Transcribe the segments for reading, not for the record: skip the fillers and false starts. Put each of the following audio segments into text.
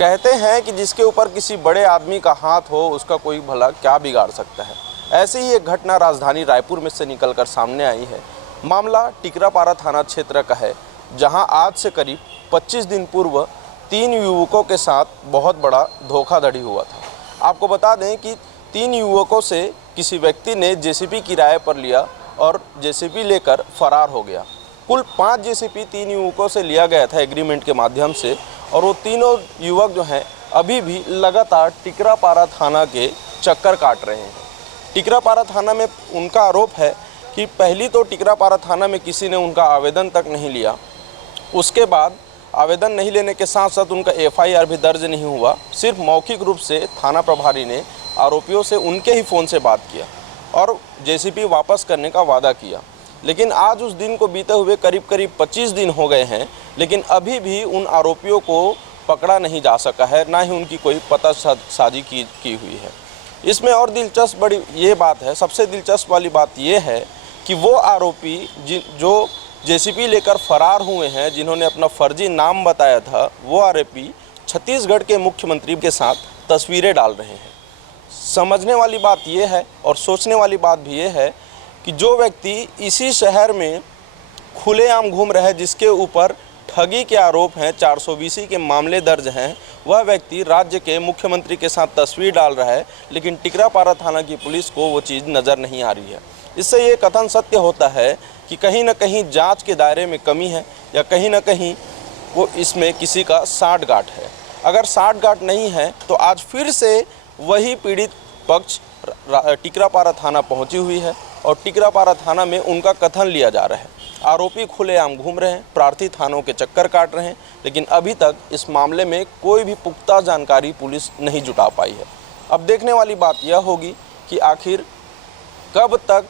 कहते हैं कि जिसके ऊपर किसी बड़े आदमी का हाथ हो उसका कोई भला क्या बिगाड़ सकता है। ऐसी ही एक घटना राजधानी रायपुर में से निकलकर सामने आई है। मामला टिकरापारा थाना क्षेत्र का है, जहां आज से करीब 25 दिन पूर्व 3 युवकों के साथ बहुत बड़ा धोखाधड़ी हुआ था। आपको बता दें कि 3 युवकों से किसी व्यक्ति ने जेसीबी किराए पर लिया और जेसीबी लेकर फरार हो गया। कुल 5 जेसीबी 3 युवकों से लिया गया था एग्रीमेंट के माध्यम से, और वो तीनों युवक जो हैं अभी भी लगातार टिकरापारा थाना के चक्कर काट रहे हैं। टिकरापारा थाना में उनका आरोप है कि पहली तो टिकरापारा थाना में किसी ने उनका आवेदन तक नहीं लिया, उसके बाद आवेदन नहीं लेने के साथ साथ उनका एफआईआर भी दर्ज नहीं हुआ। सिर्फ मौखिक रूप से थाना प्रभारी ने आरोपियों से उनके ही फ़ोन से बात किया और जेसीबी वापस करने का वादा किया। लेकिन आज उस दिन को बीते हुए करीब 25 दिन हो गए हैं, लेकिन अभी भी उन आरोपियों को पकड़ा नहीं जा सका है, ना ही उनकी कोई पता साजी की हुई है। इसमें और दिलचस्प बड़ी ये बात है, सबसे दिलचस्प वाली बात ये है कि वो आरोपी जो जेसीबी लेकर फरार हुए हैं, जिन्होंने अपना फर्जी नाम बताया था, वो आरोपी छत्तीसगढ़ के मुख्यमंत्री के साथ तस्वीरें डाल रहे हैं। समझने वाली बात ये है और सोचने वाली बात भी ये है कि जो व्यक्ति इसी शहर में खुलेआम घूम रहा है, जिसके ऊपर ठगी के आरोप हैं, 420 के मामले दर्ज हैं, वह व्यक्ति राज्य के मुख्यमंत्री के साथ तस्वीर डाल रहा है, लेकिन टिकरापारा थाना की पुलिस को वो चीज़ नज़र नहीं आ रही है। इससे ये कथन सत्य होता है कि कहीं ना कहीं जांच के दायरे में कमी है, या कहीं ना कहीं वो इसमें किसी का साठगांठ है। अगर साठगांठ नहीं है तो आज फिर से वही पीड़ित पक्ष टिकरापारा थाना पहुंची हुई है और टिकरापारा थाना में उनका कथन लिया जा रहा है। आरोपी खुलेआम घूम रहे हैं, प्रार्थी थानों के चक्कर काट रहे हैं, लेकिन अभी तक इस मामले में कोई भी पुख्ता जानकारी पुलिस नहीं जुटा पाई है। अब देखने वाली बात यह होगी कि आखिर कब तक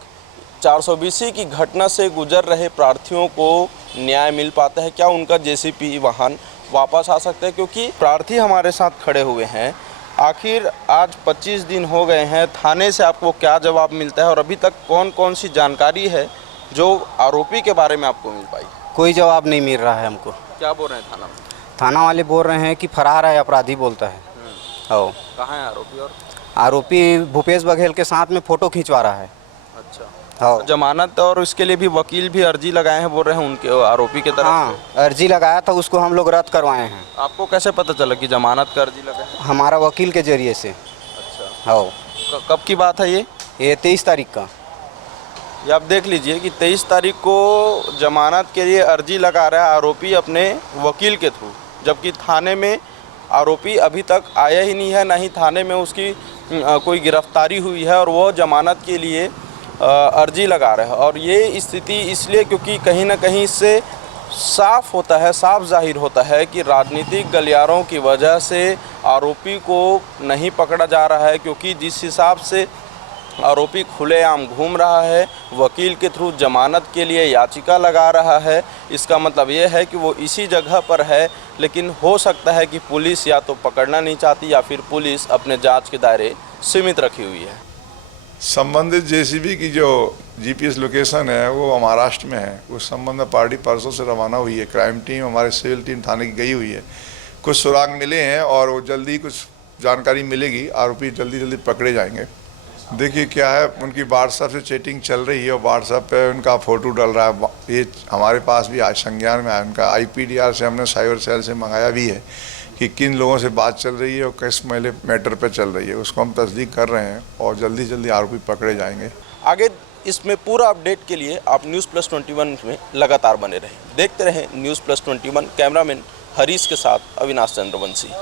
420 की घटना से गुजर रहे प्रार्थियों को न्याय मिल पाता है। क्या उनका जेसीबी वाहन वापस आ सकता है, क्योंकि प्रार्थी हमारे साथ खड़े हुए हैं। आखिर आज 25 दिन हो गए हैं, थाने से आपको क्या जवाब मिलता है और अभी तक कौन कौन सी जानकारी है जो आरोपी के बारे में आपको मिल पाई? कोई जवाब नहीं मिल रहा है हमको। क्या बोल रहे हैं थाना में? थाना वाले बोल रहे हैं कि फरार है, अपराधी बोलता है। ओ कहाँ है आरोपी? और आरोपी भूपेश बघेल के साथ में फ़ोटो खिंचवा रहा है। अच्छा, हाँ, जमानत और इसके लिए भी वकील भी अर्जी लगाए हैं, बोल रहे हैं उनके आरोपी के तरफ। हाँ, अर्जी लगाया था, उसको हम लोग रद्द करवाए हैं। आपको कैसे पता चला कि जमानत का अर्जी लगा है? हमारा वकील के जरिए से। अच्छा, हाँ। कब की बात है ये? 23 तारीख का। ये आप देख लीजिए कि 23 तारीख को जमानत के लिए अर्जी लगा रहा है आरोपी अपने वकील के थ्रू, जबकि थाने में आरोपी अभी तक आया ही नहीं है, ना ही थाने में उसकी कोई गिरफ्तारी हुई है और वो जमानत के लिए अर्जी लगा रहा है। और ये स्थिति इसलिए क्योंकि कहीं ना कहीं इससे साफ होता है, साफ जाहिर होता है कि राजनीतिक गलियारों की वजह से आरोपी को नहीं पकड़ा जा रहा है, क्योंकि जिस हिसाब से आरोपी खुलेआम घूम रहा है, वकील के थ्रू जमानत के लिए याचिका लगा रहा है, इसका मतलब ये है कि वो इसी जगह पर है। लेकिन हो सकता है कि पुलिस या तो पकड़ना नहीं चाहती या फिर पुलिस अपने जांच के दायरे सीमित रखी हुई है। संबंधित जेसीबी की जो जीपीएस लोकेशन है वो महाराष्ट्र में है। उस संबंध में पार्टी परसों से रवाना हुई है। क्राइम टीम, हमारे सिविल टीम थाने की गई हुई है। कुछ सुराग मिले हैं और वो जल्दी कुछ जानकारी मिलेगी, आरोपी जल्दी पकड़े जाएंगे। देखिए क्या है, उनकी व्हाट्सएप से चैटिंग चल रही है और व्हाट्सएप पे उनका फ़ोटो डल रहा है। ये हमारे पास भी आज संज्ञान में आया। उनका IPDR से हमने साइबर सेल से मंगाया भी है कि किन लोगों से बात चल रही है और किस मैटर पे चल रही है, उसको हम तस्दीक कर रहे हैं और जल्दी आरोपी पकड़े जाएंगे। आगे इसमें पूरा अपडेट के लिए आप News+21 में लगातार बने रहें। देखते रहें News+21। कैमरामैन हरीश के साथ अविनाश चंद्रवंशी।